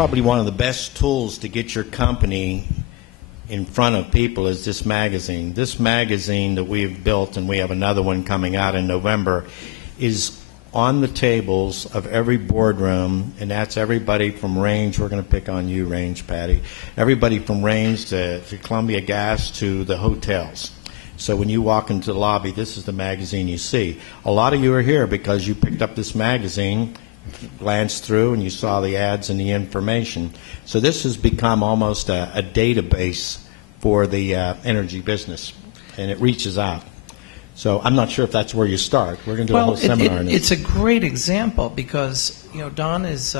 Probably one of the best tools to get your company in front of people is this magazine. This magazine that we've built, and we have another one coming out in November, is on the tables of every boardroom, and that's everybody from Range. We're going to pick on you, Range, Patty. Everybody from Range to Columbia Gas to the hotels. So when you walk into the lobby, this is the magazine you see. A lot of you are here because you picked up this magazine, glanced through, and you saw the ads and the information. So this has become almost a database for the energy business, and it reaches out. So I'm not sure if that's where you start. We're going to do a whole seminar on this. It's a great example because, Don has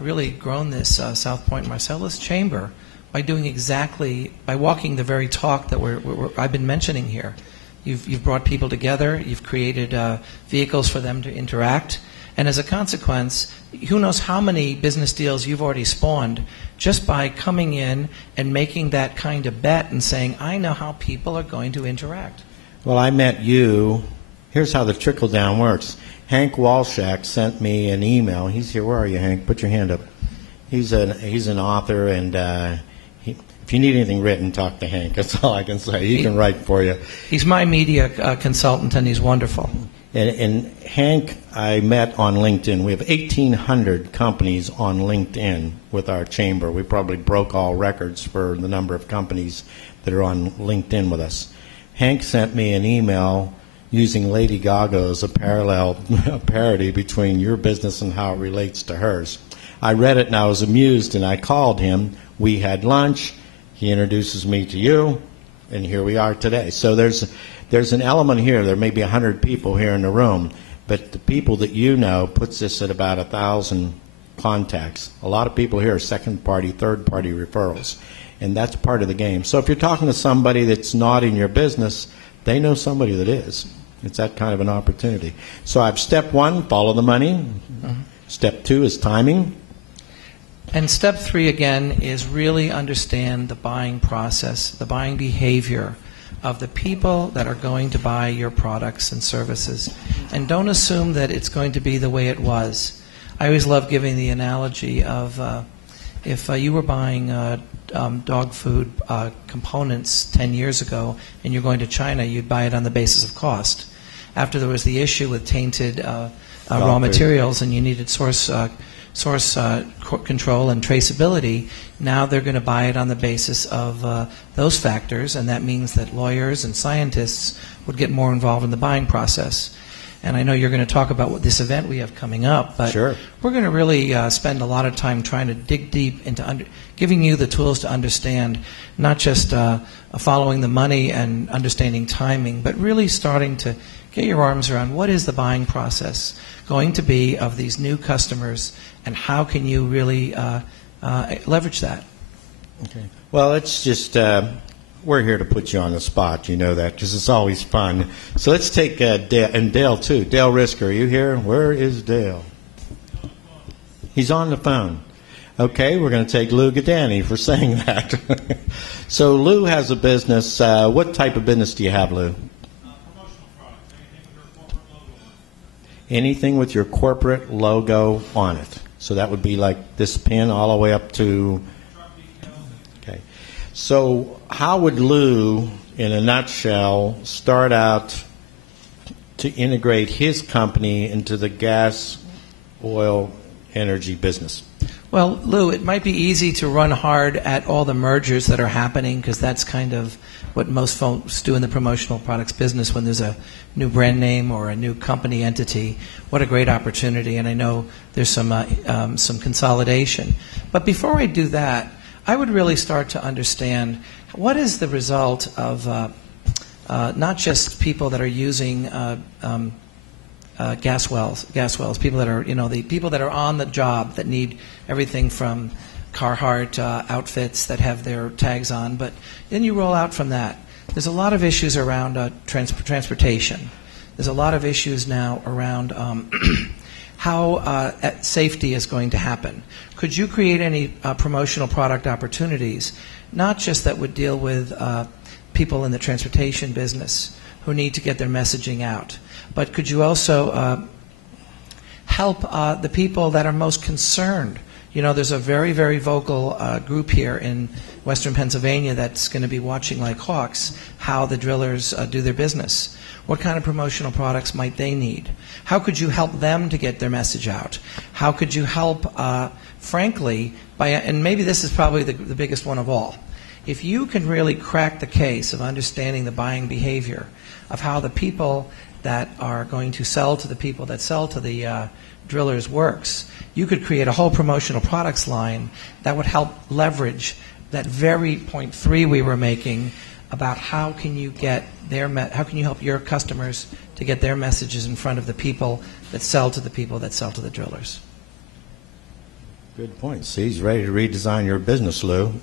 really grown this Southpointe Marcellus Chamber by walking the very talk that I've been mentioning here. You've brought people together. You've created vehicles for them to interact. And as a consequence, who knows how many business deals you've already spawned just by coming in and making that kind of bet and saying, I know how people are going to interact. Well, I met you. Here's how the trickle-down works. Hank Walshak sent me an email. He's here. Where are you, Hank? Put your hand up. He's an author, and if you need anything written, talk to Hank. That's all I can say. He can write for you. He's my media consultant, and he's wonderful. And Hank, I met on LinkedIn. We have 1,800 companies on LinkedIn with our chamber. We probably broke all records for the number of companies that are on LinkedIn with us. Hank sent me an email using Lady Gaga as a parody between your business and how it relates to hers. I read it and I was amused, and I called him. We had lunch. He introduces me to you, and here we are today. So there's an element here. There may be 100 people here in the room, but the people that you know puts this at about 1,000 contacts. A lot of people here are second-party, third-party referrals, and that's part of the game. So if you're talking to somebody that's not in your business, they know somebody that is. It's that kind of an opportunity. So I've step one, follow the money. Mm-hmm. Step two is timing. And step three, again, is really understand the buying process, the buying behavior of the people that are going to buy your products and services. And don't assume that it's going to be the way it was. I always love giving the analogy of if you were buying dog food components 10 years ago and you're going to China, you'd buy it on the basis of cost. After there was the issue with tainted raw materials and you needed source control and traceability, now they're going to buy it on the basis of those factors, and that means that lawyers and scientists would get more involved in the buying process. And I know you're going to talk about this event we have coming up, but sure. We're going to really spend a lot of time trying to dig deep into giving you the tools to understand not just following the money and understanding timing, but really starting to get your arms around what is the buying process going to be of these new customers, and how can you really leverage that? Okay. Well, it's just we're here to put you on the spot. You know that because it's always fun. So let's take Dale, and Dale too. Dale Risker, are you here? Where is Dale? He's on the phone. Okay, we're going to take Lou Gadani for saying that. So Lou has a business. What type of business do you have, Lou? Anything with your corporate logo on it. So that would be like this pin all the way up to... Okay. So how would Lou, in a nutshell, start out to integrate his company into the gas, oil, energy business? Well, Lou, it might be easy to run hard at all the mergers that are happening because that's kind of what most folks do in the promotional products business when there's a new brand name or a new company entity. What a great opportunity, and I know there's some consolidation. But before I do that, I would really start to understand what is the result of not just people that are using gas wells, people that are, the people that are on the job that need everything from Carhartt outfits that have their tags on, but then you roll out from that. There's a lot of issues around transportation. There's a lot of issues now around how safety is going to happen. Could you create any promotional product opportunities, not just that would deal with people in the transportation business who need to get their messaging out, but could you also help the people that are most concerned You know, there's a very, very vocal group here in Western Pennsylvania that's going to be watching like hawks how the drillers do their business. What kind of promotional products might they need? How could you help them to get their message out? How could you help, frankly, and maybe this is probably the biggest one of all. If you can really crack the case of understanding the buying behavior of how the people that are going to sell to the people that sell to the drillers works, you could create a whole promotional products line that would help leverage that very point 3 we were making about how can you get how can you help your customers to get their messages in front of the people that sell to the people that sell to the drillers. Good point. See, he's ready to redesign your business, Lou.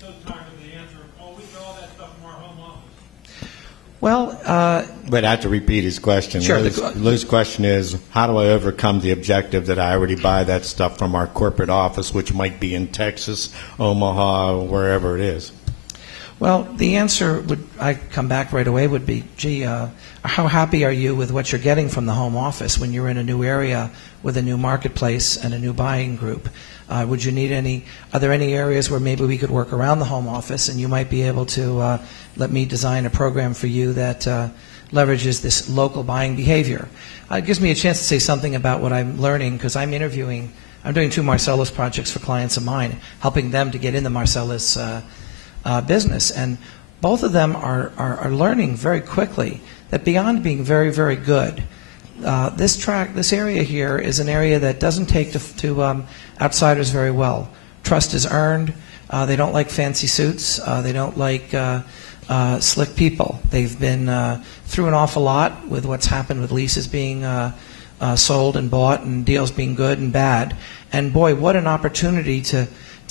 So tired of the answer, oh, we get all that stuff from our home office. Well, But I have to repeat his question. Sure. Lou's question is, how do I overcome the objective that I already buy that stuff from our corporate office, which might be in Texas, Omaha, wherever it is? well, the answer I come back right away would be, gee, how happy are you with what you're getting from the home office when you're in a new area with a new marketplace and a new buying group? Would you need are there any areas where maybe we could work around the home office and you might be able to let me design a program for you that leverages this local buying behavior? It gives me a chance to say something about what I'm learning because I'm doing 2 Marcellus projects for clients of mine, helping them to get in the Marcellus business. And both of them are learning very quickly that beyond being very, very good, this area here is an area that doesn't take to outsiders very well. Trust is earned. They don't like fancy suits. They don't like slick people. They've been through an awful lot with what's happened with leases being sold and bought and deals being good and bad. And boy, what an opportunity to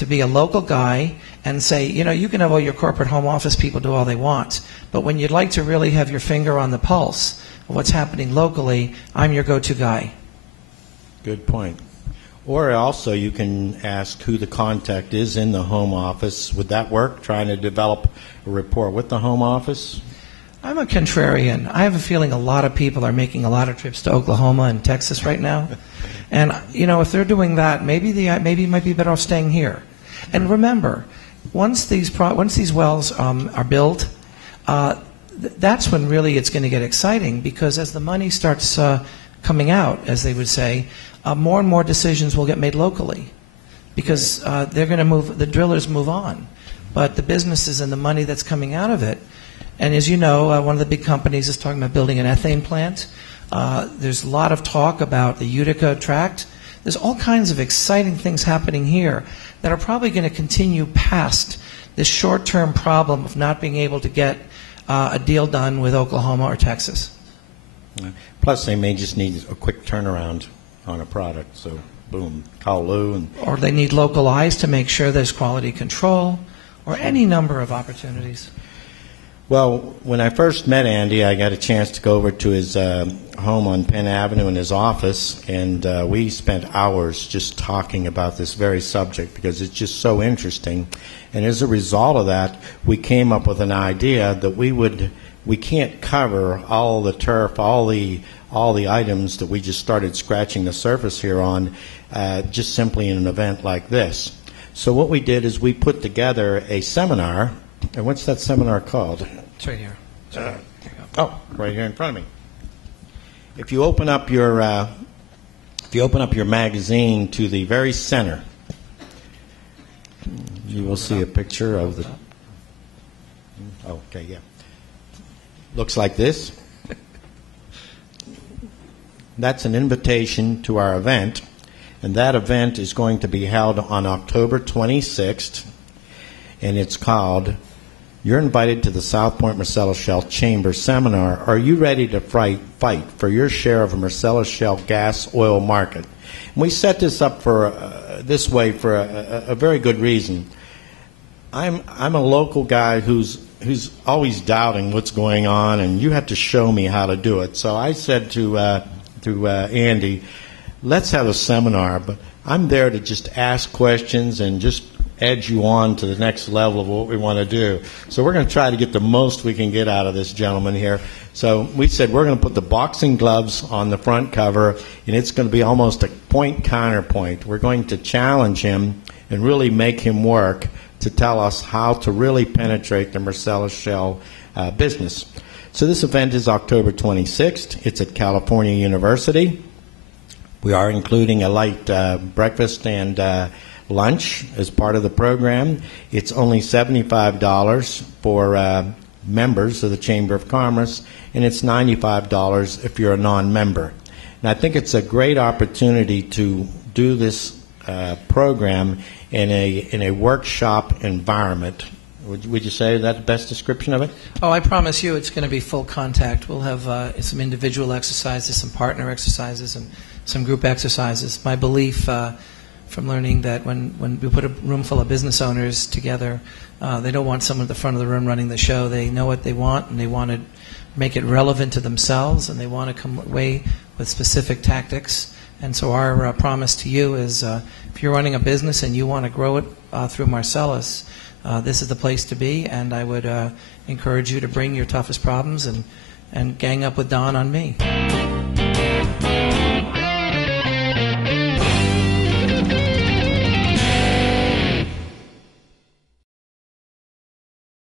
be a local guy and say, you know, you can have all your corporate home office people do all they want, but when you'd like to really have your finger on the pulse of what's happening locally, I'm your go-to guy. Good point. Or also you can ask who the contact is in the home office. Would that work, trying to develop a rapport with the home office? I'm a contrarian. I have a feeling a lot of people are making a lot of trips to Oklahoma and Texas right now. And, you know, if they're doing that, maybe you might be better off staying here. And remember, once these wells are built, that's when really it's going to get exciting, because as the money starts coming out, as they would say, more and more decisions will get made locally, because they're going to move. The drillers move on, but the businesses and the money that's coming out of it. And as you know, one of the big companies is talking about building an ethane plant. There's a lot of talk about the Utica tract. There's all kinds of exciting things happening here that are probably going to continue past this short-term problem of not being able to get a deal done with Oklahoma or Texas. Plus, they may just need a quick turnaround on a product. So, boom, call Lou. Or they need local eyes to make sure there's quality control, or any number of opportunities. Well, when I first met Andy, I got a chance to go over to his home on Penn Avenue in his office, and we spent hours just talking about this very subject because it's just so interesting. And as a result of that, we came up with an idea that we can't cover all the turf, all the items that we just started scratching the surface here on, just simply in an event like this. So what we did is we put together a seminar. And what's that seminar called? It's right here. Right here in front of me. If you open up your magazine to the very center, you will see a picture of the. Oh, okay, yeah. Looks like this. That's an invitation to our event, and that event is going to be held on October 26th, and it's called You're Invited to the Southpointe Marcellus Shale Chamber Seminar. Are you ready to fight for your share of a Marcellus Shale gas oil market? And we set this up for this way for a very good reason. I'm a local guy who's always doubting what's going on, and you have to show me how to do it. So I said to Andy, let's have a seminar, but I'm there to just ask questions and just edge you on to the next level of what we want to do. So we're going to try to get the most we can get out of this gentleman here. So we said we're going to put the boxing gloves on the front cover, and it's going to be almost a point counterpoint. We're going to challenge him and really make him work to tell us how to really penetrate the Marcellus Shell business. So this event is October 26th. It's at California University. We are including a light breakfast and lunch as part of the program. It's only $75 for members of the Chamber of Commerce, and it's $95 if you're a non-member. And I think it's a great opportunity to do this program in a workshop environment. Would you say that's the best description of it? Oh, I promise you it's going to be full contact. We'll have some individual exercises, some partner exercises, and some group exercises. My belief from learning that when we put a room full of business owners together, they don't want someone at the front of the room running the show. They know what they want, and they want to make it relevant to themselves, and they want to come away with specific tactics. And so our promise to you is if you're running a business and you want to grow it through Marcellus, this is the place to be, and I would encourage you to bring your toughest problems and gang up with Don on me.